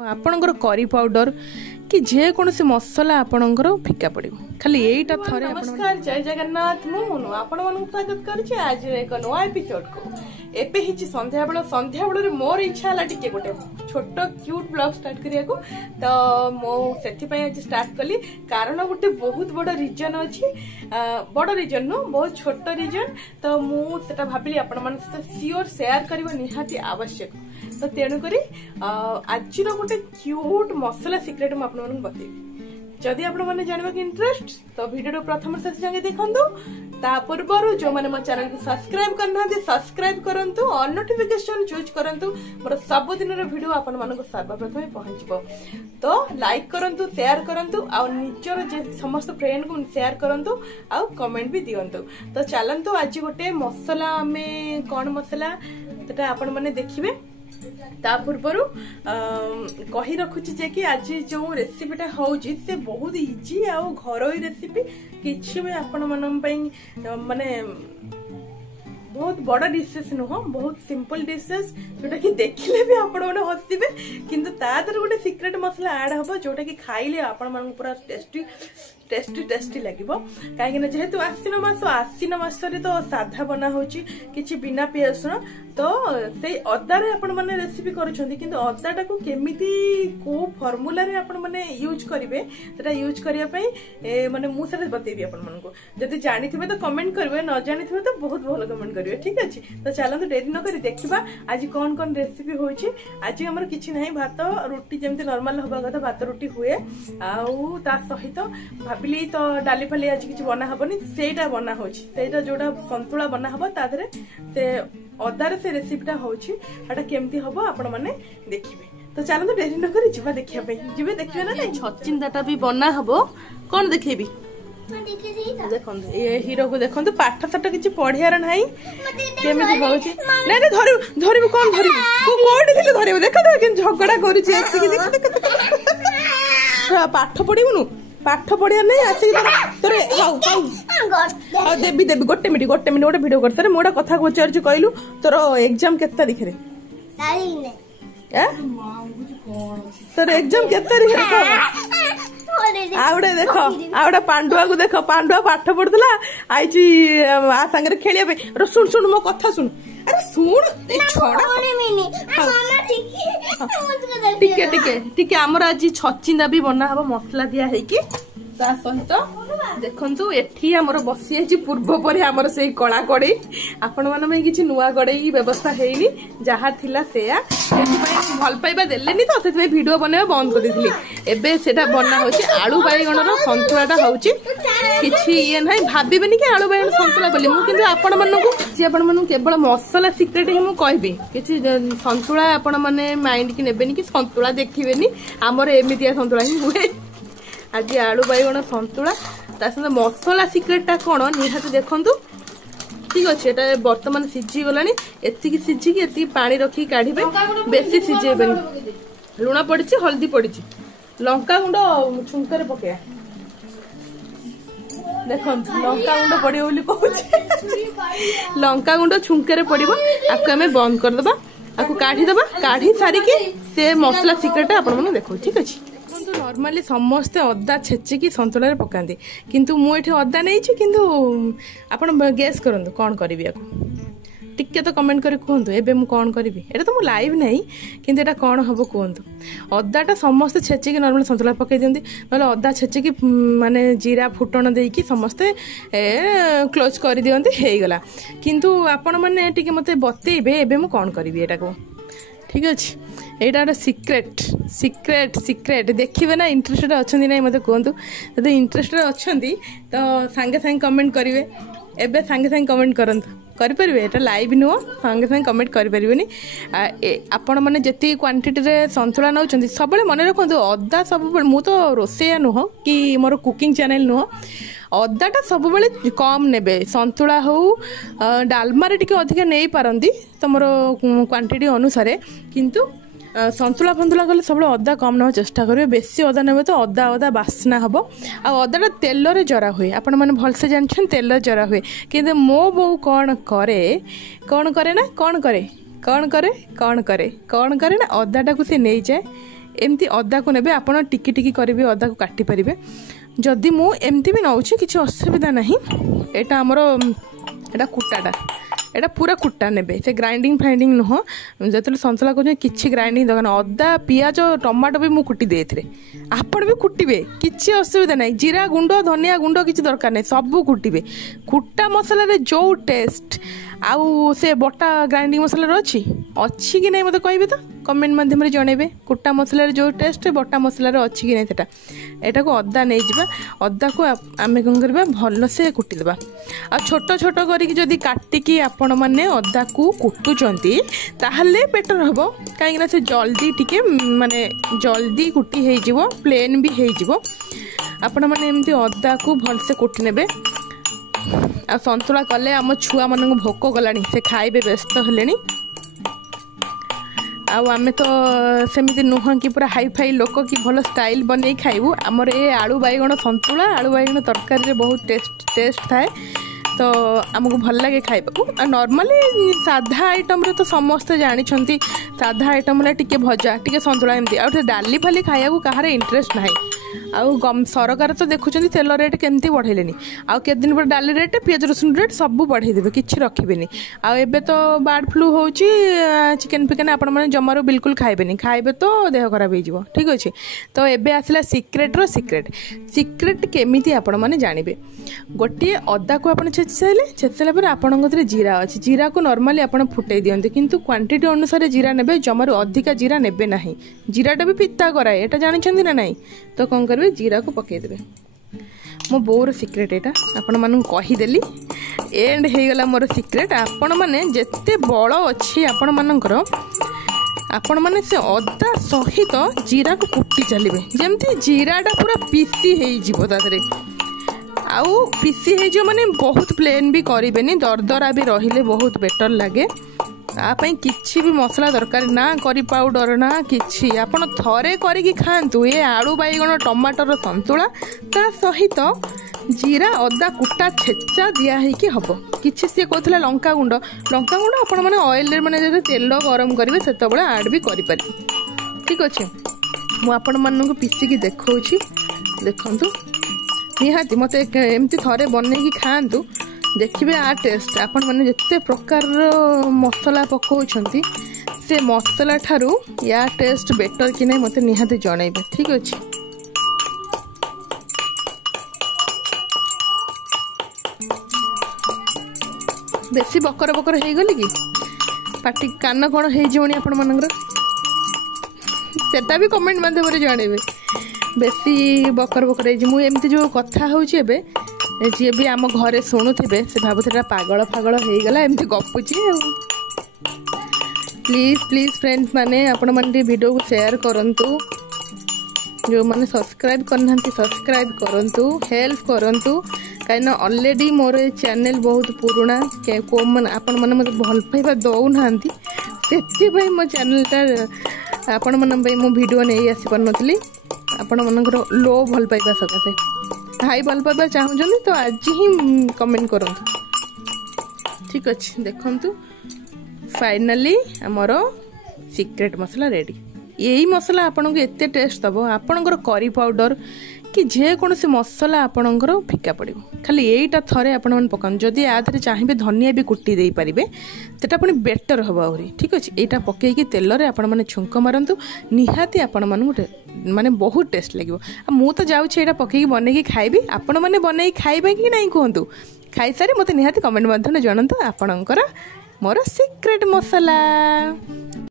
आपणकर curry powder कि जेकोसी मसला आपणकर फिका पड़ो खाली यहीटा थरे। नमस्कार, जय जगन्नाथ। मुझे आपण मन स्वागत करुच्ची आज एक नुआ एपिसोड को। एबे हिची संध्या बेल मोर इच्छा है टिके गोटे छोट क्यूट ब्लॉग स्टार्ट करिया को, तो मो सेथि आज स्टार्ट कली कारण गोटे बहुत बड़ रीजन अच्छी। बड़ रीजन नु बहुत छोट रीजन, तो मुझे भाविली आपण मन सियोर शेयर करबा निहाती आवश्यक। तो तेणुक आज गोटे क्यूट मसला सिक्रेट मुझे बतेबी। जदि आपण मैंने जानवा की इंटरेस्ट तो वीडियो प्रथम शेष जाके देखंतु। ता पूर्व जो मैंने मो चैनल को सब्सक्राइब करना सब्सक्राइब करंतु और नोटिफिकेशन चूज करंतु। मोर सब दिन वीडियो आपण मानको सर्वप्रथम पहुंचबो। तो लाइक करंतु, शेयर करंतु और निजर जे समस्त फ्रेंड को शेयर करंतु और कमेंट भी दियंतु। तो चलंतु आज गोटे मसला में कौन मसला सेटा आपण माने देखिबे। ता पूर्वर कही रखुची जे कि आज जो रेसिपीटा होउची से बहुत इजी आ घरोई रेसिपी किछि भी आपण मन पई माने बहुत बड़ा डिशेस नुह, बहुत सिंपल डिशेस जोटा कि देखिले भी आपण माने हसिबे, किंतु ता दर गोटे सीक्रेट मसला ऐड हबो जोटा कि खाइले आपण मन पूरा टेस्टी टेस्टी टेस्टी लगिबो। काहे कि जेहेतु आश्विन मास रे तो साधा बना होची किछि बिना पियाज रसुण, तो से अदा रे आपण माने रेसिपी करूछंती, किंतु अदाटा को केमिति को फार्मूला रे आपण माने यूज करिवे सेटा यूज करिया पई माने मु सेटा बतेबी आपण मन को। जदि जानिथिबे तो कमेंट करबे, न जानिथिबे तो बहुत भलो कमेंट करबे, ठीक अछि। तो चलंतु देरी न करी देखिबा आज कोन कोन रेसिपी होची। आज हमर किछि नाही, भात रोटी जेमति नॉर्मल होबा कथा भात रोटी हुए आउ ता सहित भाबिली तो डाली फाली आज किछि बना हबनी, सेटा बना होची सेटा जोडा संतुला बना हबो ता धरे से अदार से रेसिपीटा होची एटा केमती हबो आपण माने देखिबे। तो चलंतु देरी न करी जिबा देखिया पे जिबे देखिबे ना नहीं छचिंदाटा भी बना हबो। कोन देखिबी देखो ये हीरो को देखो पाठ साठ किसी पढ़ियार नहीं केमिति होउची। नै नै धरिबो कोन धरिबो को कोडी थिले धरिबो देखो तो के झगड़ा करूची आसी पाठ पढिबुनु पाठ पढ़िया नहीं आसी तोरे हाउ देबी देबी गोटे मिनिट गोटे वीडियो कर सर मोडा कथा पचार छु कहलु तोर एग्जाम केता दिखरे तोर एग्जाम केता दिखरे आवड़े देखो आवड़े पांडुआ को देखो पांडुआ पाठ पढ़ुला आइची आ संगे खेलिया पे। सुन सुन मो कथा सुन, अरे सुन छोड़ा टिके टिके टिके हमर आज छचिंदा भी बना हबो मसला दिया है कि ता सहित देखंतु एठी हमर बसी आछि पूर्व परे हमर सेही कळा कड़े आपण मन में किछि नुवा कड़े व्यवस्था हेइनी जहा थिला सेया एठी पय भल पाइबा देलेनी तो सेति वीडियो बनाबा बंद कर देथिली। एबे सेटा बना होछि आलू बाइगण रो संतुलाटा होछि किछि ये नै भाबिबेनी कि आलू बाइगण संतुला बोली मु, किंतु आपण मनकु जे आपण मनकु केवल मसला सीक्रेट ही मु कहबी किछि संतुला आपण माने माइंड की नेबेनी कि संतुला देखिबेनी हमर एमितिया संतुला ही हुए। आज आलू बाइगण संतुला ता संगे मसला सीक्रेटटा कोन निहाती देखंतु, ठीक अच्छे। एटा वर्तमान सिझी गलानी, एतिकी सिझी कि एतिकी पानी रखी काढिबे, बेसी सिझेबेनी। लुण पड़िछि, हल्दी पड़िछि, लंका गुंड छुंकर पकेया देखंतु लंका गुंड पड़ियो बोली कहूछि लंका गुंड छुंकर पड़िबो आकु हमें बंद कर देबा, आकु काढी देबा। काढी सारी के से मसला सीक्रेट आपण माने देखो, ठीक अछि। नॉर्मली समस्ते अदा छेचिकी संतुला पकाती, किंतु मु एठी अदा नहीं छी, किंतु आपण गेस करंतु कोन करबी याको टिके तो कमेंट करी कहंतु। एबे मु कोन करबी एटा तो मु लाइव नहीं, किंतु एटा कोन हबो कहंतु। अदाटा समस्ते छेचिकी नॉर्मली संतुला पकाई दियंती, नले अदा छेचिकी माने जीरा फुटण देकी समस्ते क्लोज कर दियंती हेई गला, किंतु आपण माने टिके मते बतेइबे एबे मु कोन करबी एटा को, ठीक अछि। एटा गोटे सीक्रेट सीक्रेट सीक्रेट देखिए ना। इंटरेस्टेड अच्छा ना मत कहतु, जब इंटरेस्टेड अच्छा तो सांगे सांगे कमेंट करेंगे। एबे सांगे सांगे कमेंट करेंगे, एटा लाइव नुह, सांगे सांगे कमेंट करें। आपण मैंने जी क्वांटिटी रे संतुला नौ सब मन रखु अदा सब मु तो रोसैया नुह कि मोर कुकिंग चैनल नुह, अदाटा सब बेले कम नेबे। संतुला हो डालमा रे टिके अधिक नहीं पारंती तमरो क्वांटिटी अनुसार, किंतु संतुला फंतुला कले सब अदा कम ना चेष्टा करेंगे। बेसी अदा ने तो अदा अदा बास्ना हम आदाटा तेल रे जरा हुए, आपण मैंने भलसे जानछन तेल जरा हुए, किंतु मो बो कौन करे ना कौन करे ना अदाटा को से नहीं जाए एमती अदा को नेबे आपण टिकी टिकी करेंगे अदा को काटी पारे जदि मु एमती भी नौची किसी असुविधा नहीं एटा हमर एटा कुटाटा एटा पूरा कुटा नेबे से ग्राइंडिंग फ्राइंडिंग नुह जो सन्तुला कर किसी ग्राइंडिंग दरकार अदा पियाज टमाटो भी मुझे कुटी दे आपण भी कुटे किसी असुविधा नहीं जीरा गुंड धनिया गुंड किसी दरकार नहीं सब कुटे कुटा मसला जो टेस्ट आउ से बटा ग्राइंडिंग मसला अच्छी कि नहीं मत कहे तो कमेंट मध्यम जनइबे कुटा मसला जो टेस्ट बटा मसला अच्छी कि नहीं एटा को अदा नहीं जावा अदा को आम कौन करवा भल से कुटीदेवा आ छोट छोट करी काटिकी आपण मैंने अदा को कुटुचंती ताहले बेटर हम कहीं से जल्दी टिके माने जल्दी कुटी हो प्लेन भी हो आपण मैंने एमती अदा को भल से कुटी नेबे आ सन्तुला कले आम छुआ मन भोक गलानी से खाइबे व्यस्त हेले आमे तो सेमती नुह कि पूरा हाई फाई लोक कि भल स्टाइल बन खाइबू आमर ए आलू बैगण सन्तुला आलू बैगण तरकारी बहुत टेस्ट थाए तो आमको भल लगे खाइबा नॉर्मली साधा आइटम रे तो समस्ते जानी साधा आइटम टिके भजा टिके सन्तुला एमती आ डाली फाली खाया कहार इंटरेस्ट ना आउ सरकार तो देखुं तेल रेट केमती बढ़ेले आउ के दिन पर डाली रेट पियाज रसुन रेट सब बढ़ेदेवे किसी रखिबेनी आबे तो बर्ड फ्लू हो चिकेन फिकेन आपण मैंने जमारू बिल्कुल खाइबेनी खाइबे तो देह खराब हो ठीक अच्छे तो एबे आसला सिक्रेट सिक्रेट केमिति आपण मैंने जानबे गोटे अदा को आप छेची सारे पर आपंकर जीरा अच्छी जीरा को नॉर्मली आप फुटे दियंते किंतु क्वांटिटी अनुसार जीरा नेबे जमारू अधिका जीरा नेबे नहीं जीराटा भी पिता कराए एटा जानिछंती ना नहीं तो कौन करेंगे जीरा को पकईदेवे मो बोर सिक्रेट एटा आपण मानू कहीदेली एंड होगला मोर सिक्रेट आपण मैंने जेते बल अच्छी आपण मानकर आपण मैंने से अदा सहित जीरा को कुटी चलिए जमती जीराटा पूरा पीसी हो आउ पीसी हो माने बहुत प्लेन भी करें दरदरा भी रहिले बहुत बेटर लगे आपाई किछि भी मसला दरकार ना करी पाउडर ना किछि आपण थरे करिकी खांतु ए आलू बैगण टमाटर सन्तुला ता सहित जीरा अदा कुटा छेचा दिया है हम किछि से कहला लंका गुंड आपण माने ऑयल रे माने जब तेल गरम करेंगे से आड भी करि पारि ठीक अच्छे मु आपण मानन पीसिकी देखौछि देखंतु निहाती मत एमती थरे बनैकी खांतु देखिए आ टेस्ट आपण मैंने जिते प्रकार मसला पकाउछंती से मसला ठारू या टेस्ट बेटर कि नहीं मत निहाती जनइबे ठीक अच्छे बेसी बकर बकर हो गली कि पाटी कान कौन होनी आपण मानकर सेटा भी कमेंट माध्यम जनइबे बेसी बकर बकर एमती जो कथा होची जी भी आम घरे शुणुवे से भावुला पागल फागल हो गला एमती गपुची प्लीज प्लीज फ्रेंड्स माने आपण माने वीडियो को शेयर करंतु जो माने सब्सक्राइब करना सब्सक्राइब करंतु हेल्प करंतु कहीं ऑलरेडी मोर चैनल बहुत पुराना को मैंने आपण मैंने मत भल पाइबा दौना से मो चैनलटा आपण मन मो वीडियो नहीं आसी पार नी आपण मनकर लो भल पाइबा सकाशे हाई भल पाइबा चाहूँ तो आज ही कमेंट करूँ ठीक अच्छे देखु फाइनाली आमर सिक्रेट मसला रेडी यही मसला आपन को एते टेस्ट दबो आपनकर करी पाउडर कि जेकोसी मसला आपणकर फिका पड़ो खाली यहीटा थरे आपण मैंने पकान जदि आधे चाहिए धनिया भी कुटी दे पारे तो पुणी बेटर हम आहरी ठीक अच्छे यहाँ पकईकि तेल आपण मैंने छुंक मारतु निहाती आपण माने बहुत टेस्ट लगे मु तो जाऊँ पकईकि बनईकि खाइबी आपण मैंने बनई खाइबे कि नहीं कहतु खाई सारी मत निहाती कमेंट मध्यम जानतु आपणकर मोर सिक्रेट मसला।